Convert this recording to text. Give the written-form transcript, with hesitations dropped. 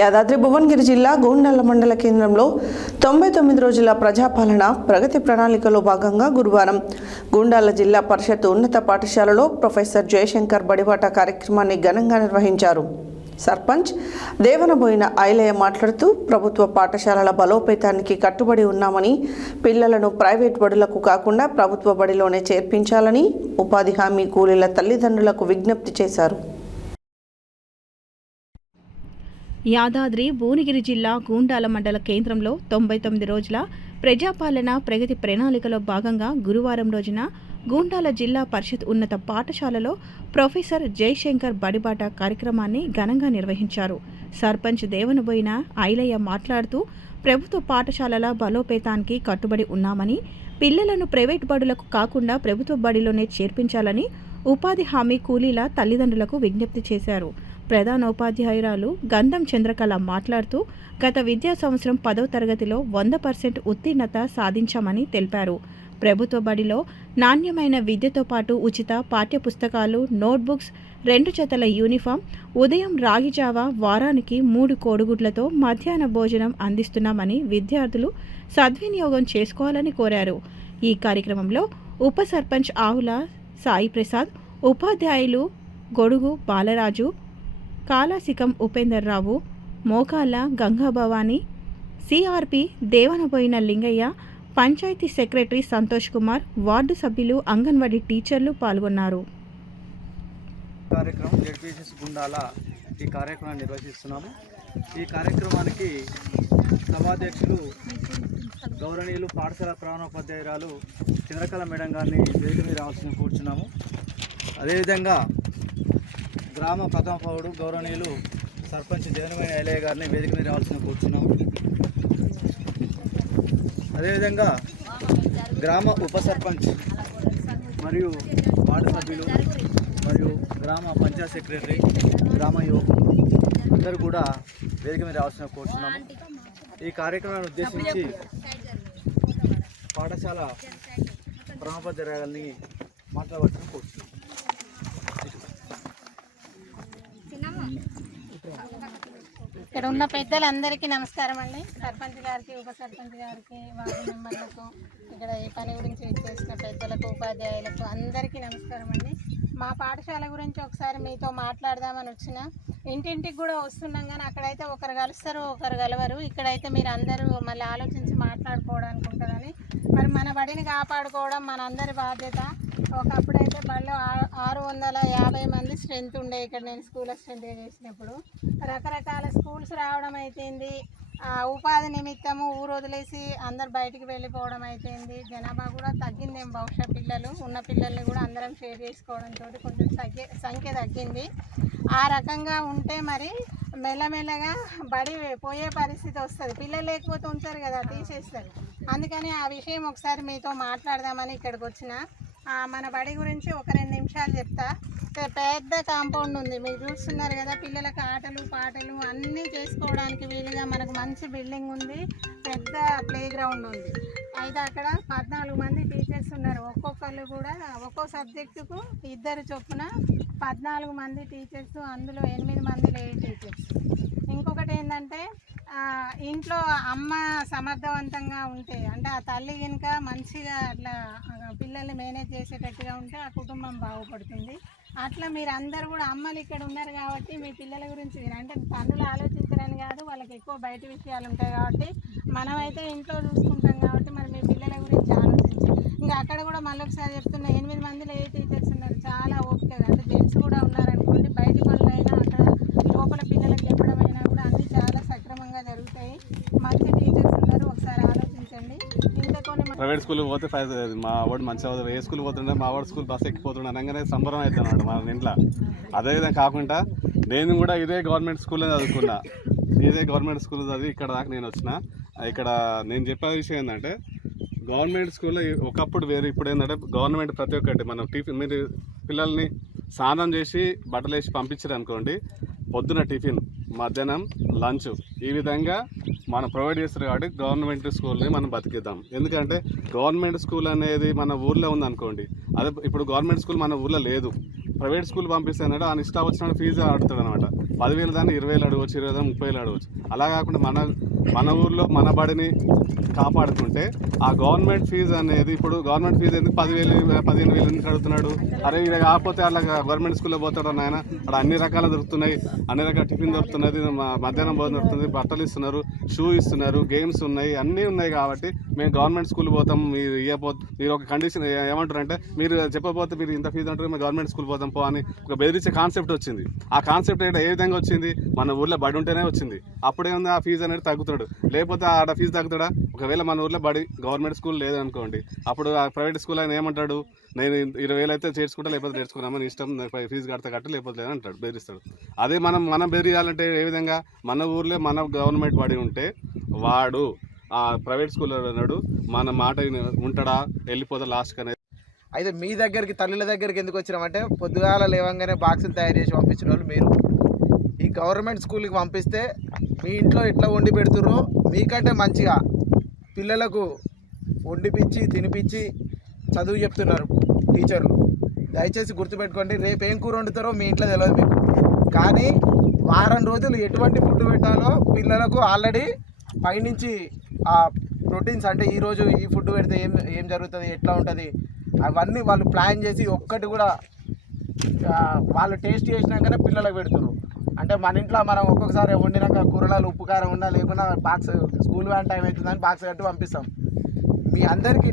యాదాద్రి భువనగిరి జిల్లా గూండాల మండల కేంద్రంలో 99 రోజుల ప్రజాపాలన ప్రగతి ప్రణాళికలో భాగంగా గురువారం గూండాల జిల్లా పరిషత్ ఉన్నత పాఠశాలలో ప్రొఫెసర్ జయశంకర్ బడిబాట కార్యక్రమాన్ని ఘనంగా నిర్వహించారు. సర్పంచ్ దేవనబోయిన ఐలయ్య మాట్లాడుతూ ప్రభుత్వ పాఠశాలల బలోపేతానికి కట్టుబడి ఉన్నామని, పిల్లలను ప్రైవేట్ బడులకు కాకుండా ప్రభుత్వ బడిలోనే చేర్పించాలని ఉపాధి హామీ కూలీల తల్లిదండ్రులకు విజ్ఞప్తి చేశారు. యాదాద్రి భువనగిరి జిల్లా గూండాల మండల కేంద్రంలో 99 రోజుల ప్రజాపాలన ప్రగతి ప్రణాళికలో భాగంగా గురువారం రోజున గూండాల జిల్లా పరిషత్ ఉన్నత పాఠశాలలో ప్రొఫెసర్ జయశంకర్ బడిబాట కార్యక్రమాన్ని ఘనంగా నిర్వహించారు. సర్పంచ్ దేవనబోయిన ఐలయ్య మాట్లాడుతూ ప్రభుత్వ పాఠశాలల బలోపేతానికి కట్టుబడి ఉన్నామని, పిల్లలను ప్రైవేట్ బడులకు కాకుండా ప్రభుత్వ బడిలోనే చేర్పించాలని ఉపాధి హామీ కూలీల తల్లిదండ్రులకు విజ్ఞప్తి చేశారు. ప్రధానోపాధ్యాయురాలు గంధం చంద్రకళ మాట్లాడుతూ గత విద్యా సంవత్సరం 10వ తరగతిలో 100% ఉత్తీర్ణత సాధించామని తెలిపారు. ప్రభుత్వ బడిలో నాణ్యమైన విద్యతో పాటు ఉచిత పాఠ్యపుస్తకాలు, నోట్బుక్స్, 2 జతల యూనిఫామ్, ఉదయం రాగి జావా, వారానికి 3 కోడిగుడ్లతో మధ్యాహ్న భోజనం అందిస్తున్నామని విద్యార్థులు సద్వినియోగం చేసుకోవాలని కోరారు. ఈ కార్యక్రమంలో ఉప సర్పంచ్ ఆవుల సాయి ప్రసాద్, ఉపాధ్యాయులు గొడుగు Balaraju, కాలాసికం Upender Rao, Mokala Gangabhavani, CRP Devanaboina Lingaiah, panchayat secretary Santosh Kumar, ward సభ్యులు, అంగన్వాడీ టీచర్లు పాల్గొన్నారు. కార్యక్రమం జెడ్పీసీఎస్ గుండాల ఈ కార్యక్రమాన్ని నిర్వహిస్తున్నాము. ఈ కార్యక్రమానికి సభాధ్యక్షులు గౌరవనీయులు పాఠశాల ప్రధానోపాధ్యాయురాలు చంద్రకళ మేడం గారిని వేదిక మీద రావాల్సిన కూర్చున్నాము. అదేవిధంగా గ్రామ ప్రథమ పౌరుడు గౌరవనీయులు సర్పంచ్ దేవనబోయిన ఐలయ్య గారిని వేదిక మీద రావాల్సిన కూర్చున్నాము. అదేవిధంగా గ్రామ ఉప సర్పంచ్ మరియు వార్డు సభ్యులు మరియు గ్రామ పంచాయత్ సెక్రటరీ, గ్రామ యువకులు అందరూ కూడా వేదిక మీద రావాల్సిన కూర్చున్నాము. ఈ కార్యక్రమాన్ని ఉద్దేశించి పాఠశాల ప్రధానోపాధ్యాయురాలని మాట్లాడవలసిన కూర్చున్నాం. ఇక్కడ ఉన్న పెద్దలందరికీ నమస్కారం అండి. సర్పంచ్ గారికి, ఉప సర్పంచ్ గారికి, వార్డు మెంబర్లకు, ఇక్కడ ఈ పని గురించి చేసిన పెద్దలకు, ఉపాధ్యాయులకు అందరికీ నమస్కారం అండి. మా పాఠశాల గురించి ఒకసారి మీతో మాట్లాడదామని వచ్చిన. ఇంటింటికి కూడా వస్తున్నాం కానీ అక్కడైతే ఒకరు కలుస్తారు, ఒకరు కలవరు. ఇక్కడైతే మీరు అందరూ మళ్ళీ ఆలోచించి మాట్లాడుకోవడానికి ఉంటుందని, మరి మన బడిని కాపాడుకోవడం మనందరి బాధ్యత. ఒకప్పుడైతే బడిలో 650 మంది స్ట్రెంత్ ఉండే. ఇక్కడ నేను స్కూల్ స్ట్రెంత్గా చేసినప్పుడు రకరకాల స్కూల్స్ రావడం అయిపోయింది. ఉపాధి నిమిత్తము ఊరు వదిలేసి అందరు బయటికి వెళ్ళిపోవడం అయిపోయింది. జనాభా కూడా తగ్గిందేమో, బహుశా పిల్లలు ఉన్న పిల్లల్ని కూడా అందరం షేర్ చేసుకోవడంతో కొంచెం సంఖ్య తగ్గింది. ఆ రకంగా ఉంటే మరి మెల్లమెల్లగా బడి పోయే పరిస్థితి వస్తుంది. పిల్లలు లేకపోతే ఉంచారు కదా, తీసేస్తారు. అందుకని ఆ విషయం ఒకసారి మీతో మాట్లాడదామని ఇక్కడికి వచ్చిన. మన బడి గురించి ఒక 2 నిమిషాలు చెప్తా. పెద్ద కాంపౌండ్ ఉంది, మీరు చూస్తున్నారు కదా. పిల్లలకు ఆటలు పాటలు అన్నీ చేసుకోవడానికి వీలుగా మనకు మంచి బిల్డింగ్ ఉంది, పెద్ద ప్లే గ్రౌండ్ ఉంది. అయితే అక్కడ 14 మంది టీచర్స్ ఉన్నారు. ఒక్కొక్కళ్ళు కూడా ఒక్కో సబ్జెక్టుకు 2 చొప్పున 14 మంది టీచర్స్, అందులో 8 మంది లేడీ టీచర్స్. ఇంకొకటి ఏంటంటే ఇంట్లో అమ్మ సమర్థవంతంగా ఉంటే, అంటే ఆ తల్లి కనుక మంచిగా అట్లా పిల్లల్ని మేనేజ్ చేసేటట్టుగా ఉంటే ఆ కుటుంబం బాగుపడుతుంది. అట్లా మీరు అందరూ కూడా అమ్మలు ఇక్కడ ఉన్నారు కాబట్టి మీ పిల్లల గురించి అంటే పనులు ఆలోచించరని కాదు, వాళ్ళకి ఎక్కువ బయట విషయాలు ఉంటాయి కాబట్టి మనమైతే ఇంట్లో చూసుకుంటాం కాబట్టి మరి మీ పిల్లల గురించి ఆలోచించి. ఇంకా అక్కడ కూడా మళ్ళీ ఒకసారి చెప్తున్నా, 8 మందిలో ఏ టీచర్స్ ఉన్నారు, చాలా ఓపికగా. అంటే జెంట్స్ కూడా ఉన్నారనుకోండి, బయట పనులైనా అక్కడ లోపల పిల్లలకు చెప్పడం అయినా కూడా అన్నీ చాలా సక్రమంగా జరుగుతాయి. మంచి టీచర్స్ ఉన్నారు, ఒకసారి ఆలోచించండి. ఇంకా కొన్ని ప్రైవేట్ స్కూల్ పోతే మా వాడు మంచిగా అవుతుంది, ఏ స్కూల్ పోతుండే మా వాడు స్కూల్ బస్సు ఎక్కిపోతుండే అనగానే సంబరం అవుతున్నాడు మన ఇంట్లో. అదేవిధంగా కాకుండా నేను కూడా ఇదే గవర్నమెంట్ స్కూల్లో చదువుకున్నా, ఇదే గవర్నమెంట్ స్కూల్లో చదివి ఇక్కడ దాకా నేను వచ్చిన. ఇక్కడ నేను చెప్పే విషయం ఏంటంటే, గవర్నమెంట్ స్కూల్లో ఒకప్పుడు వేరు, ఇప్పుడు ఏంటంటే గవర్నమెంట్ ప్రతి ఒక్కటి మనం టిఫిన్, మీరు పిల్లల్ని స్నానం చేసి బట్టలు వేసి పంపించారు అనుకోండి, పొద్దున టిఫిన్, మధ్యాహ్నం లంచ్, ఈ విధంగా మనం ప్రొవైడ్ చేస్తారు. కాబట్టి గవర్నమెంట్ స్కూల్ని మనం బతికిద్దాం. ఎందుకంటే గవర్నమెంట్ స్కూల్ అనేది మన ఊర్లో ఉందనుకోండి, అదే ఇప్పుడు గవర్నమెంట్ స్కూల్ మన ఊర్లో లేదు, ప్రైవేట్ స్కూల్ పంపిస్తే ఆ ఇష్టం వచ్చిన ఫీజు ఆడుతాడు అనమాట. 10,000 దాన్ని 20,000 అడగవచ్చు, 20,000 30,000 అడగవచ్చు. అలా కాకుండా మన ఊర్లో మన బడిని కాపాడుకుంటే ఆ గవర్నమెంట్ ఫీజు అనేది, ఇప్పుడు గవర్నమెంట్ ఫీజు ఎందుకు 10,000 15,000 ఎందుకు అడుగుతున్నాడు? అరే ఇది కాకపోతే అలా గవర్నమెంట్ స్కూల్లో పోతాడు నాయన, అక్కడ అన్ని రకాలు దొరుకుతున్నాయి, అన్ని రకాల టిఫిన్ దొరుకుతున్నది, మధ్యాహ్నం భోజనం దొరుకుతుంది, బట్టలు ఇస్తున్నారు, షూ ఇస్తున్నారు, గేమ్స్ ఉన్నాయి, అన్నీ ఉన్నాయి. కాబట్టి మేము గవర్నమెంట్ స్కూల్ పోతాం, మీరు ఒక కండిషన్ ఏమంటారంటే, మీరు చెప్పకపోతే మీరు ఇంత ఫీజు అంటారు, మేము గవర్నమెంట్ స్కూల్ పోతాం పో అని ఒక బెదిరించే కాన్సెప్ట్ వచ్చింది. ఆ కాన్సెప్ట్ ఏ విధంగా వచ్చింది? మన ఊర్లో బడి ఉంటేనే వచ్చింది. అప్పుడేముంది, ఆ ఫీజు అనేది తగ్గుతాడు, లేకపోతే ఆడ ఫీజు తగ్గుతాడా? ఒకవేళ మన ఊర్లో బడి గవర్నమెంట్ స్కూల్ లేదనుకోండి, అప్పుడు ఆ ప్రైవేట్ స్కూల్ ఆయన ఏమంటాడు, నేను 20,000 అయితే చేర్చుకుంటా, లేకపోతే నేర్చుకున్నామని ఇష్టం, ఫీజు కడతా కట్ట, లేకపోతే లేదని అంటాడు, బెదిరిస్తాడు. అదే మనం బెదిరియాలంటే ఏ విధంగా? మన ఊర్లో మన గవర్నమెంట్ బడి ఉంటే వాడు ఆ ప్రైవేట్ స్కూల్లో ఉన్నాడు, మన మాట ఉంటాడా, వెళ్ళిపోతా లాస్ట్కి అనేది. అయితే మీ దగ్గరికి, తల్లుల దగ్గరికి ఎందుకు వచ్చినామంటే, పొద్దుగాల లేవంగానే బాక్సులు తయారు చేసి పంపించిన వాళ్ళు మీరు. ఈ గవర్నమెంట్ స్కూల్కి పంపిస్తే మీ ఇంట్లో ఎట్లా వండి పెడుతుర్రో మీకంటే మంచిగా పిల్లలకు వండిపించి తినిపించి చదువు చెప్తున్నారు టీచర్లు. దయచేసి గుర్తుపెట్టుకోండి, రేపు ఏం కూర వండుతారో మీ ఇంట్లో తెలియదు మీకు. కానీ వారం రోజులు ఎటువంటి ఫుడ్ పెట్టాలో పిల్లలకు ఆల్రెడీ పైనుంచి ఆ ప్రోటీన్స్, అంటే ఈరోజు ఈ ఫుడ్ పెడితే ఏం జరుగుతుంది, ఎట్లా ఉంటుంది, అవన్నీ వాళ్ళు ప్లాన్ చేసి ఒక్కటి కూడా వాళ్ళు టేస్ట్ చేసినాకనే పిల్లలకు పెడుతున్నారు. అంటే మన ఇంట్లో మనం ఒక్కొక్కసారి వండినాక కూరలు ఉప్పు కారం ఉన్నా లేకున్నా బాక్స్, స్కూల్ వ్యాన్ టైం అవుతుందని బాక్స్ కట్టి పంపిస్తాం. మీ అందరికీ